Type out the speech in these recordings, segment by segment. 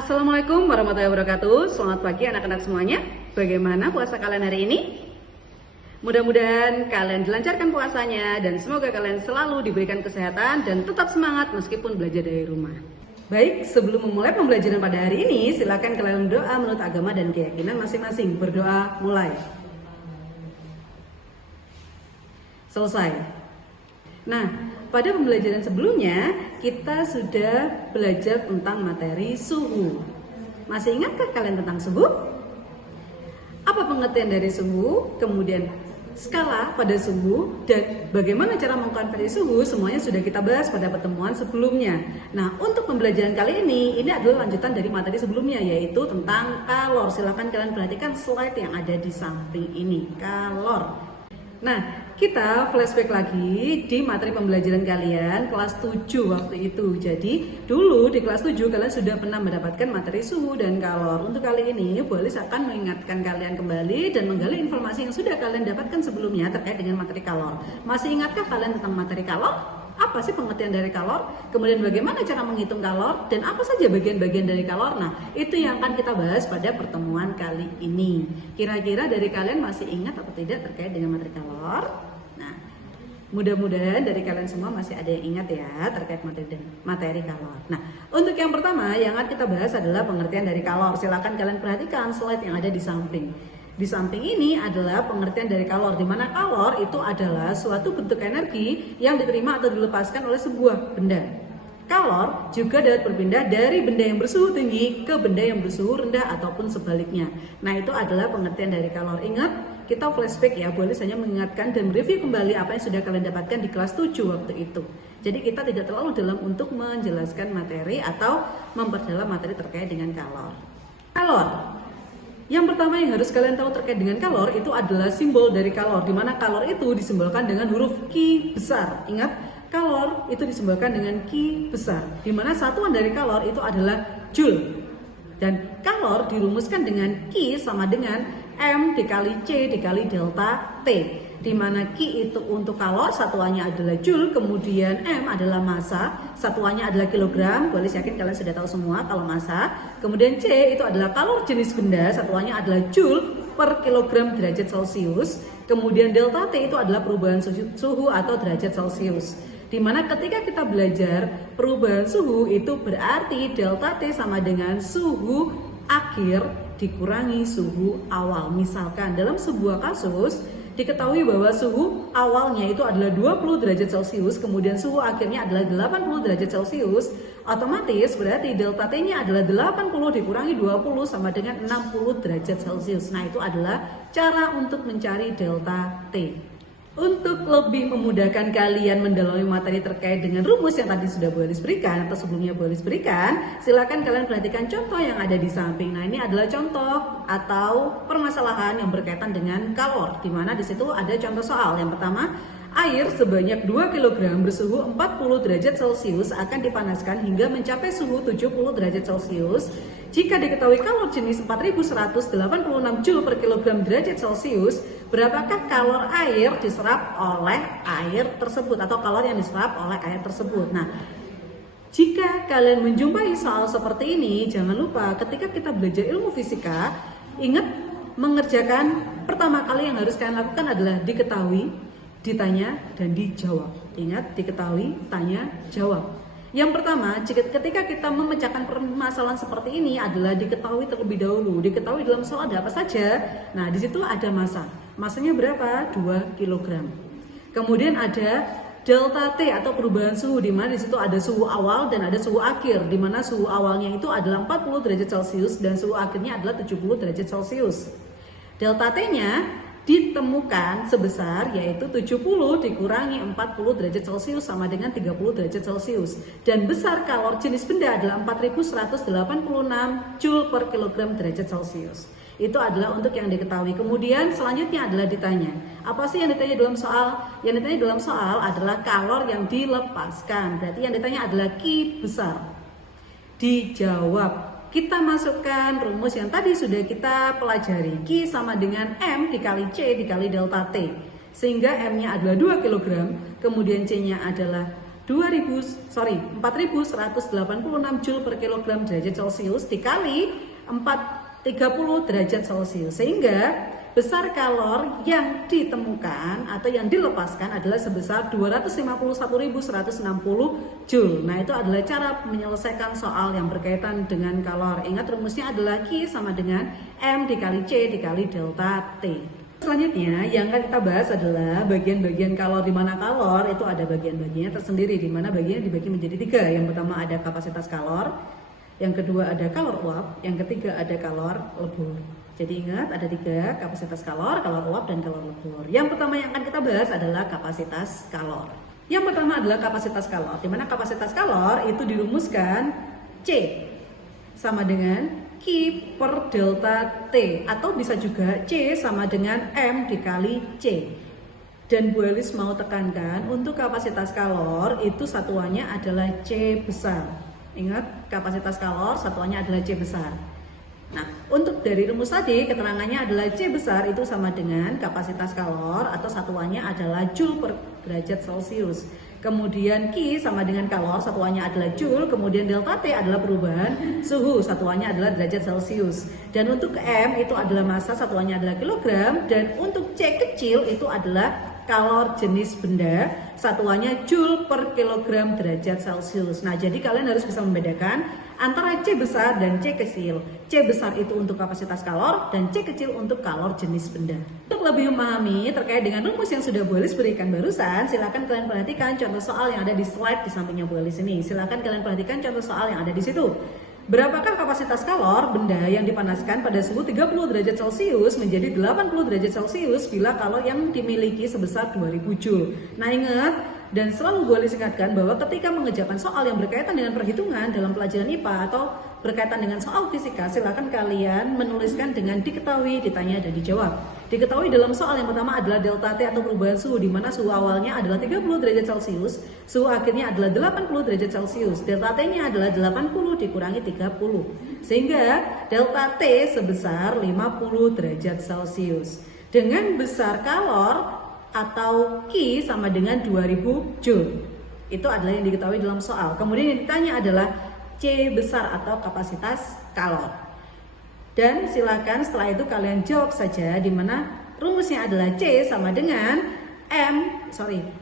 Assalamualaikum warahmatullahi wabarakatuh. Selamat pagi anak-anak semuanya. Bagaimana puasa kalian hari ini? Mudah-mudahan kalian dilancarkan puasanya dan semoga kalian selalu diberikan kesehatan dan tetap semangat meskipun belajar dari rumah. Baik, sebelum memulai pembelajaran pada hari ini, silakan kalian berdoa menurut agama dan keyakinan masing-masing. Berdoa mulai. Selesai. Nah, pada pembelajaran sebelumnya kita sudah belajar tentang materi suhu. Masih ingatkah kalian tentang suhu? Apa pengertian dari suhu? Kemudian skala pada suhu dan bagaimana cara mengkonversi suhu, semuanya sudah kita bahas pada pertemuan sebelumnya. Nah, untuk pembelajaran kali ini adalah lanjutan dari materi sebelumnya, yaitu tentang kalor. Silahkan kalian perhatikan slide yang ada di samping ini, kalor. Nah, kita flashback lagi di materi pembelajaran kalian kelas 7 waktu itu. Jadi, dulu di kelas 7 kalian sudah pernah mendapatkan materi suhu dan kalor. Untuk kali ini, Bolis akan mengingatkan kalian kembali dan menggali informasi yang sudah kalian dapatkan sebelumnya terkait dengan materi kalor. Masih ingatkah kalian tentang materi kalor? Apa sih pengertian dari kalor? Kemudian bagaimana cara menghitung kalor? Dan apa saja bagian-bagian dari kalor? Nah, itu yang akan kita bahas pada pertemuan kali ini. Kira-kira dari kalian masih ingat atau tidak terkait dengan materi kalor? Nah, mudah-mudahan dari kalian semua masih ada yang ingat ya terkait materi kalor. Nah, untuk yang pertama yang akan kita bahas adalah pengertian dari kalor. Silakan kalian perhatikan slide yang ada di samping. Di samping ini adalah pengertian dari kalor, di mana kalor itu adalah suatu bentuk energi yang diterima atau dilepaskan oleh sebuah benda. Kalor juga dapat berpindah dari benda yang bersuhu tinggi ke benda yang bersuhu rendah ataupun sebaliknya. Nah, itu adalah pengertian dari kalor. Ingat, kita flashback ya, boleh hanya mengingatkan dan mereview kembali apa yang sudah kalian dapatkan di kelas 7 waktu itu. Jadi kita tidak terlalu dalam untuk menjelaskan materi atau memperdalam materi terkait dengan kalor. Kalor. Yang pertama yang harus kalian tahu terkait dengan kalor itu adalah simbol dari kalor, di mana kalor itu disimbolkan dengan huruf Q besar. Ingat, kalor itu disimbolkan dengan Q besar, di mana satuan dari kalor itu adalah joule. Dan kalor dirumuskan dengan Q sama dengan M dikali C dikali delta T, di mana Q itu untuk kalor satuannya adalah joule, kemudian M adalah massa, satuannya adalah kilogram. Boleh yakin kalian sudah tahu semua kalau massa. Kemudian C itu adalah kalor jenis benda, satuannya adalah joule per kilogram derajat Celcius. Kemudian delta T itu adalah perubahan suhu atau derajat Celcius. Di mana ketika kita belajar perubahan suhu itu berarti delta T sama dengan suhu akhir dikurangi suhu awal. Misalkan dalam sebuah kasus diketahui bahwa suhu awalnya itu adalah 20 derajat Celcius, kemudian suhu akhirnya adalah 80 derajat Celcius, otomatis berarti delta T-nya adalah 80 dikurangi 20 sama dengan 60 derajat Celcius. Nah, itu adalah cara untuk mencari delta T. Untuk lebih memudahkan kalian mendalami materi terkait dengan rumus yang tadi sudah Bolis berikan atau sebelumnya Bolis berikan, silakan kalian perhatikan contoh yang ada di samping. Nah, ini adalah contoh atau permasalahan yang berkaitan dengan kalor, di mana di situ ada contoh soal. Yang pertama, air sebanyak 2 kg bersuhu 40 derajat Celcius akan dipanaskan hingga mencapai suhu 70 derajat Celcius. Jika diketahui kalor jenis 4186 Joule per kilogram derajat Celcius, berapakah kalor air diserap oleh air tersebut atau kalor yang diserap oleh air tersebut? Nah, jika kalian menjumpai soal seperti ini, jangan lupa ketika kita belajar ilmu fisika, ingat mengerjakan pertama kali yang harus kalian lakukan adalah diketahui, ditanya, dan dijawab. Ingat, diketahui, tanya, jawab. Yang pertama, ketika kita memecahkan permasalahan seperti ini adalah diketahui terlebih dahulu. Diketahui dalam soal ada apa saja. Nah, di situ ada massa. Massanya berapa? 2 kg. Kemudian ada delta T atau perubahan suhu, di mana di situ ada suhu awal dan ada suhu akhir, di mana suhu awalnya itu adalah 40 derajat Celcius dan suhu akhirnya adalah 70 derajat Celcius. Delta T-nya ditemukan sebesar yaitu 70 dikurangi 40 derajat Celcius sama dengan 30 derajat Celcius, dan besar kalor jenis benda adalah 4186 Joule per kilogram derajat Celcius. Itu adalah untuk yang diketahui. Kemudian selanjutnya adalah ditanya. Apa sih yang ditanya dalam soal? Yang ditanya dalam soal adalah kalor yang dilepaskan. Berarti yang ditanya adalah Q besar. Dijawab. Kita masukkan rumus yang tadi sudah kita pelajari. Q sama dengan M dikali C dikali delta T. Sehingga M-nya adalah 2 kg, kemudian C-nya adalah 4186 Joule per kilogram derajat Celcius dikali 30 derajat Celcius, sehingga besar kalor yang ditemukan atau yang dilepaskan adalah sebesar 251.160 Joule. Nah, itu adalah cara menyelesaikan soal yang berkaitan dengan kalor. Ingat, rumusnya adalah Q sama dengan M dikali C dikali delta T. Selanjutnya yang akan kita bahas adalah bagian-bagian kalor, di mana kalor itu ada bagian-bagiannya tersendiri, di mana bagiannya dibagi menjadi 3. Yang pertama ada kapasitas kalor, yang kedua ada kalor uap, yang ketiga ada kalor lebur. Jadi ingat, ada 3, kapasitas kalor uap, dan kalor lebur. Yang pertama yang akan kita bahas adalah kapasitas kalor. Yang pertama adalah kapasitas kalor, di mana kapasitas kalor itu dirumuskan C sama dengan Q per delta T, atau bisa juga C sama dengan M dikali C. Dan Bu Elis mau tekankan, untuk kapasitas kalor itu satuannya adalah C besar. Ingat, kapasitas kalor satuannya adalah C besar. Nah, untuk dari rumus tadi, keterangannya adalah C besar itu sama dengan kapasitas kalor atau satuannya adalah Joule per derajat Celcius. Kemudian Q sama dengan kalor, satuannya adalah Joule. Kemudian delta T adalah perubahan suhu, satuannya adalah derajat Celcius. Dan untuk M itu adalah massa, satuannya adalah kilogram. Dan untuk C kecil itu adalah kalor jenis benda, satuannya Joule per kilogram derajat Celcius. Nah, jadi kalian harus bisa membedakan antara C besar dan C kecil. C besar itu untuk kapasitas kalor dan C kecil untuk kalor jenis benda. Untuk lebih memahami terkait dengan rumus yang sudah Bu Elis berikan barusan, silakan kalian perhatikan contoh soal yang ada di slide di sampingnya Bu Elis ini. Silakan kalian perhatikan contoh soal yang ada di situ. Berapakah kapasitas kalor benda yang dipanaskan pada suhu 30 derajat Celcius menjadi 80 derajat Celcius bila kalor yang dimiliki sebesar 2000 Joule. Nah, ingat, dan selalu Bu Elis ingatkan bahwa ketika mengerjakan soal yang berkaitan dengan perhitungan dalam pelajaran IPA atau berkaitan dengan soal fisika, silakan kalian menuliskan dengan diketahui, ditanya, dan dijawab. Diketahui dalam soal yang pertama adalah delta T atau perubahan suhu, di mana suhu awalnya adalah 30 derajat Celcius, suhu akhirnya adalah 80 derajat Celcius. Delta T-nya adalah 80 dikurangi 30, sehingga delta T sebesar 50 derajat Celcius. Dengan besar kalor atau Q sama dengan 2000 Joule. Itu adalah yang diketahui dalam soal. Kemudian yang ditanya adalah C besar atau kapasitas kalor. Dan silakan setelah itu kalian jawab saja, di mana rumusnya adalah C sama dengan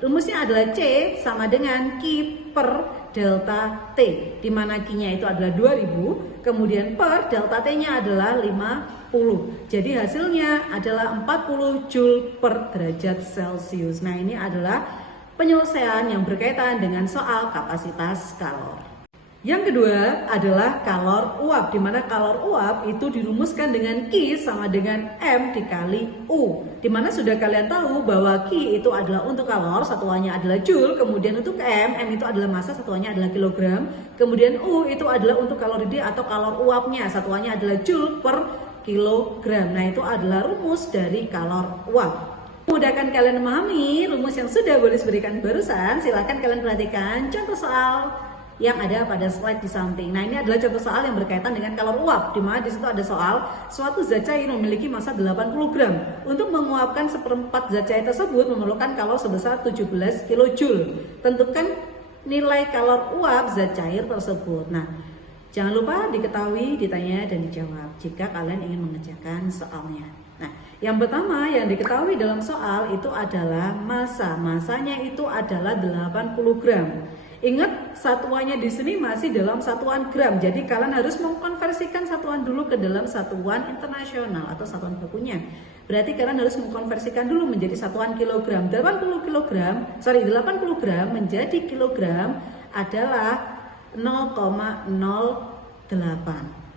rumusnya adalah C sama dengan Q per delta T, di mana Q-nya itu adalah 2000, kemudian per delta T-nya adalah 50. Jadi hasilnya adalah 40 Joule per derajat Celcius. Nah, ini adalah penyelesaian yang berkaitan dengan soal kapasitas kalor. Yang kedua adalah kalor uap, di mana kalor uap itu dirumuskan dengan Q sama dengan M dikali U, di mana sudah kalian tahu bahwa Q itu adalah untuk kalor, satuannya adalah Joule, kemudian untuk M itu adalah massa, satuannya adalah kilogram, kemudian U itu adalah untuk kalori atau kalor uapnya, satuannya adalah Joule per kilogram. Nah, itu adalah rumus dari kalor uap. Mudahkan kalian memahami rumus yang sudah Bu Elis berikan barusan, silakan kalian perhatikan contoh soal yang ada pada slide di samping. Nah, ini adalah contoh soal yang berkaitan dengan kalor uap, di mana di situ ada soal suatu zat cair memiliki massa 80 gram. Untuk menguapkan seperempat zat cair tersebut memerlukan kalor sebesar 17 kJ. Tentukan nilai kalor uap zat cair tersebut. Nah, jangan lupa diketahui, ditanya, dan dijawab jika kalian ingin mengerjakan soalnya. Nah, yang pertama yang diketahui dalam soal itu adalah massa. Massanya itu adalah 80 gram. Ingat, satuannya di sini masih dalam satuan gram. Jadi kalian harus mengkonversikan satuan dulu ke dalam satuan internasional atau satuan bakunya. Berarti kalian harus mengkonversikan dulu menjadi satuan kilogram. 80 gram menjadi kilogram adalah 0,08.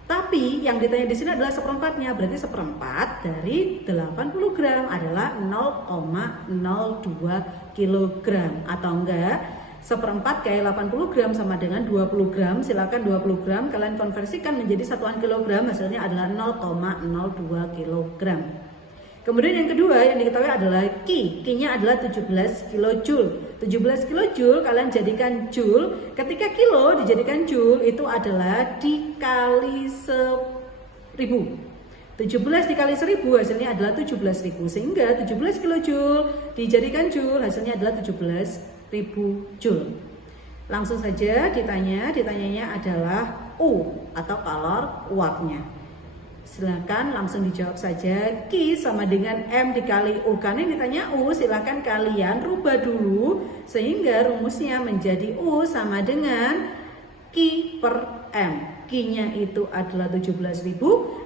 Tapi yang ditanya di sini adalah seperempatnya. Berarti seperempat dari 80 gram adalah 0,02 kilogram, atau enggak? Seperempat kali 80 gram sama dengan 20 gram. Silakan 20 gram kalian konversikan menjadi satuan kilogram, hasilnya adalah 0,02 kilogram. Kemudian yang kedua yang diketahui adalah Q-nya adalah 17 kJ. 17 kJ kalian jadikan Joule. Ketika kilo dijadikan Joule itu adalah dikali 1000. 17 dikali 1000 hasilnya adalah 17.000, sehingga 17 kJ dijadikan Joule hasilnya adalah 17.000 Joule. Langsung saja ditanyanya adalah U atau kalor uapnya. Silakan langsung dijawab saja. Q sama dengan M dikali U. Karena yang ditanya U, silakan kalian rubah dulu sehingga rumusnya menjadi U sama dengan Q per M. Q-nya itu adalah 17.000,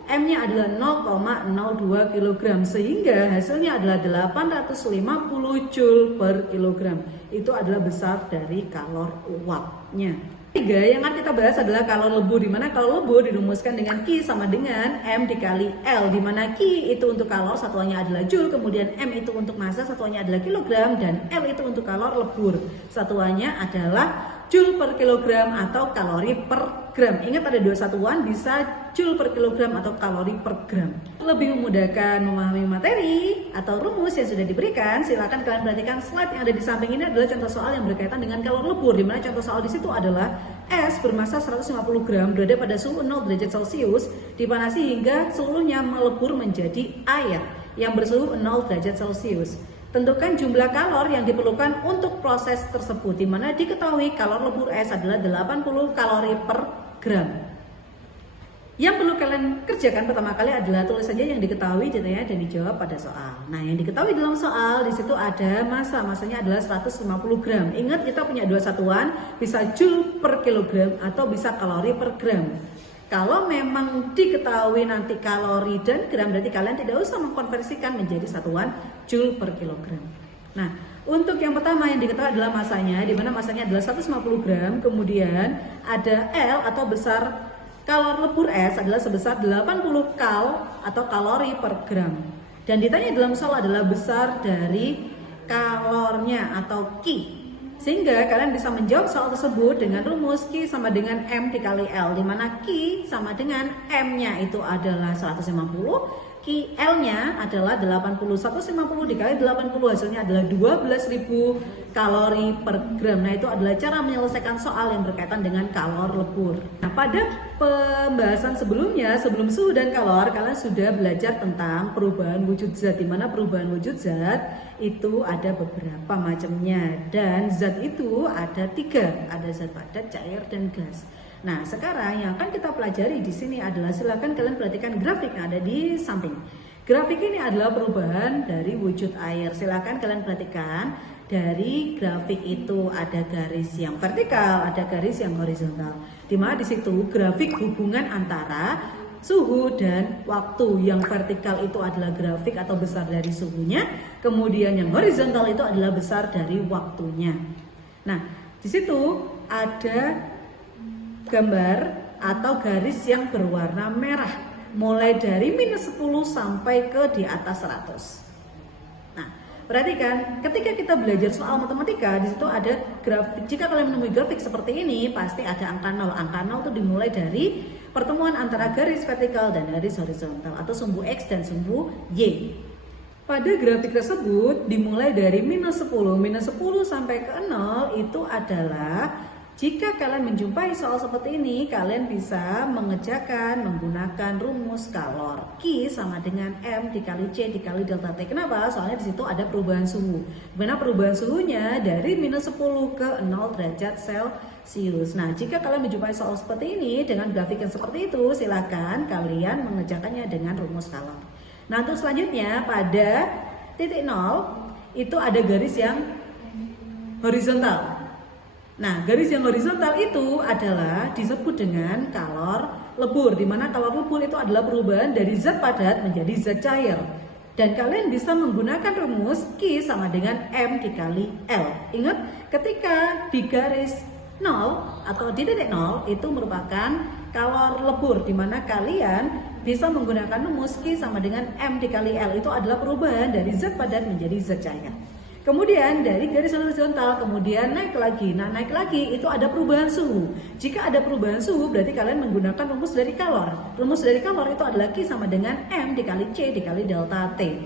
M-nya adalah 0,02 kg sehingga hasilnya adalah 850 Joule per kilogram. Itu adalah besar dari kalor uapnya. Tiga yang akan kita bahas adalah kalor lebur, di mana kalor lebur dirumuskan dengan Q sama dengan M dikali L, di mana Q itu untuk kalor satuannya adalah Joule, kemudian M itu untuk massa satuannya adalah kilogram, dan L itu untuk kalor lebur satuannya adalah Joule per kilogram atau kalori per gram. Ingat ada dua satuan, bisa Joule per kilogram atau kalori per gram. Lebih memudahkan memahami materi atau rumus yang sudah diberikan, silakan kalian perhatikan slide yang ada di samping ini adalah contoh soal yang berkaitan dengan kalor lebur, di mana contoh soal di situ adalah es bermassa 150 gram berada pada suhu 0 derajat Celcius, dipanasi hingga seluruhnya melebur menjadi air yang bersuhu 0 derajat Celcius. Tentukan jumlah kalor yang diperlukan untuk proses tersebut, di mana diketahui kalor lebur es adalah 80 kalori per gram. Yang perlu kalian kerjakan pertama kali adalah tulis saja yang diketahui, ditanya dan dijawab pada soal. Nah, yang diketahui dalam soal di situ ada masanya adalah 150 gram. Ingat kita punya dua satuan, bisa Joule per kilogram atau bisa kalori per gram. Kalau memang diketahui nanti kalori dan gram, berarti kalian tidak usah mengkonversikan menjadi satuan Joule per kilogram. Nah, untuk yang pertama yang diketahui adalah masanya, di mana masanya adalah 150 gram, kemudian ada L atau besar kalor lebur es adalah sebesar 80 kal atau kalori per gram. Dan ditanya dalam soal adalah besar dari kalornya atau Q. Sehingga kalian bisa menjawab soal tersebut dengan rumus Q sama dengan M dikali L, di mana Q sama dengan M-nya itu adalah 150, L-nya adalah 80. 150 dikali 80 hasilnya adalah 12.000 kalori per gram. Nah, itu adalah cara menyelesaikan soal yang berkaitan dengan kalor lebur. Nah, pada pembahasan sebelumnya, sebelum suhu dan kalor, kalian sudah belajar tentang perubahan wujud zat, di mana perubahan wujud zat itu ada beberapa macamnya, dan zat itu ada 3, ada zat padat, cair, dan gas. Nah, sekarang yang akan kita pelajari di sini adalah, silakan kalian perhatikan grafik yang ada di samping. Grafik ini adalah perubahan dari wujud air. Silakan kalian perhatikan dari grafik itu ada garis yang vertikal, ada garis yang horizontal. Di mana di situ grafik hubungan antara suhu dan waktu. Yang vertikal itu adalah grafik atau besar dari suhunya, kemudian yang horizontal itu adalah besar dari waktunya. Nah, di situ ada gambar atau garis yang berwarna merah mulai dari -10 sampai ke di atas 100. Nah, perhatikan ketika kita belajar soal matematika, di situ ada grafik. Jika kalian menemui grafik seperti ini, pasti ada angka 0. Angka 0 itu dimulai dari pertemuan antara garis vertikal dan garis horizontal atau sumbu X dan sumbu Y. Pada grafik tersebut dimulai dari -10 sampai ke 0 itu adalah, jika kalian menjumpai soal seperti ini, kalian bisa mengerjakan menggunakan rumus kalor. Q sama dengan M dikali C dikali delta T. Kenapa? Soalnya di situ ada perubahan suhu. Dimana perubahan suhunya dari -10 ke 0 derajat Celcius. Nah, jika kalian menjumpai soal seperti ini dengan grafik yang seperti itu, silakan kalian mengerjakannya dengan rumus kalor. Nah, untuk selanjutnya pada titik 0 itu ada garis yang horizontal. Nah, garis yang horizontal itu adalah disebut dengan kalor lebur, di mana kalor lebur itu adalah perubahan dari zat padat menjadi zat cair. Dan kalian bisa menggunakan rumus Q sama dengan M dikali L. Ingat, ketika di garis 0 atau di titik 0 itu merupakan kalor lebur, di mana kalian bisa menggunakan rumus Q sama dengan M dikali L. Itu adalah perubahan dari zat padat menjadi zat cair. Kemudian dari garis horizontal kemudian naik lagi. Nah, naik lagi itu ada perubahan suhu. Jika ada perubahan suhu berarti kalian menggunakan rumus dari kalor. Rumus dari kalor itu adalah Q sama dengan M dikali C dikali delta T.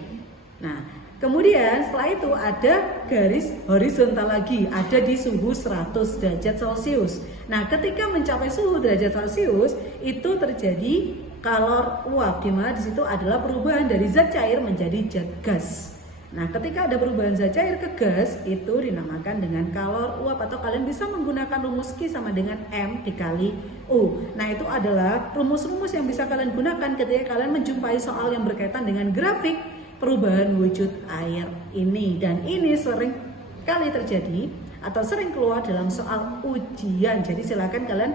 Nah, kemudian setelah itu ada garis horizontal lagi, ada di suhu 100 derajat Celcius. Nah, ketika mencapai suhu derajat Celcius itu terjadi kalor uap, di mana di situ adalah perubahan dari zat cair menjadi zat gas. Nah, ketika ada perubahan zat cair ke gas, itu dinamakan dengan kalor uap, atau kalian bisa menggunakan rumus Q sama dengan M dikali U. Nah, itu adalah rumus-rumus yang bisa kalian gunakan ketika kalian menjumpai soal yang berkaitan dengan grafik perubahan wujud air ini. Dan ini sering kali terjadi atau sering keluar dalam soal ujian. Jadi silakan kalian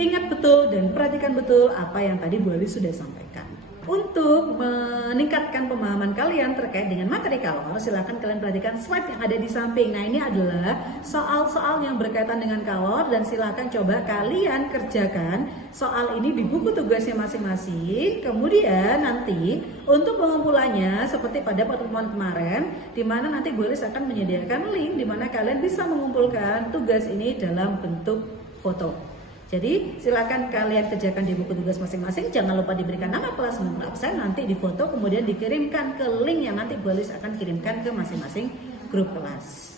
ingat betul dan perhatikan betul apa yang tadi Bu Ali sudah sampaikan. Untuk meningkatkan pemahaman kalian terkait dengan materi kalor, silakan kalian perhatikan slide yang ada di samping. Nah, ini adalah soal-soal yang berkaitan dengan kalor, dan silakan coba kalian kerjakan soal ini di buku tugasnya masing-masing. Kemudian nanti untuk pengumpulannya seperti pada pertemuan kemarin, di mana nanti Bu Elis akan menyediakan link di mana kalian bisa mengumpulkan tugas ini dalam bentuk foto. Jadi silakan kalian kerjakan di buku tugas masing-masing. Jangan lupa diberikan nama kelas, nomor absen, nanti difoto kemudian dikirimkan ke link yang nanti Bu Elis akan kirimkan ke masing-masing grup kelas.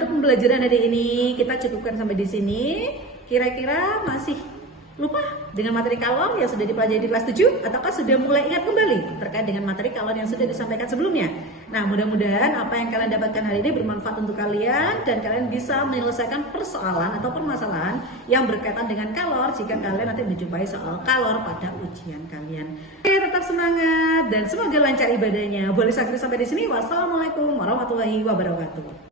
Untuk pembelajaran hari ini kita cukupkan sampai di sini. Kira-kira masih lupa dengan materi kalor yang sudah dipelajari di kelas 7, ataukah sudah mulai ingat kembali terkait dengan materi kalor yang sudah disampaikan sebelumnya? Nah, mudah-mudahan apa yang kalian dapatkan hari ini bermanfaat untuk kalian dan kalian bisa menyelesaikan persoalan atau permasalahan yang berkaitan dengan kalor jika kalian nanti menjumpai soal kalor pada ujian kalian. Oke, tetap semangat dan semoga lancar ibadahnya. Boleh saya sampai di sini. Wassalamualaikum warahmatullahi wabarakatuh.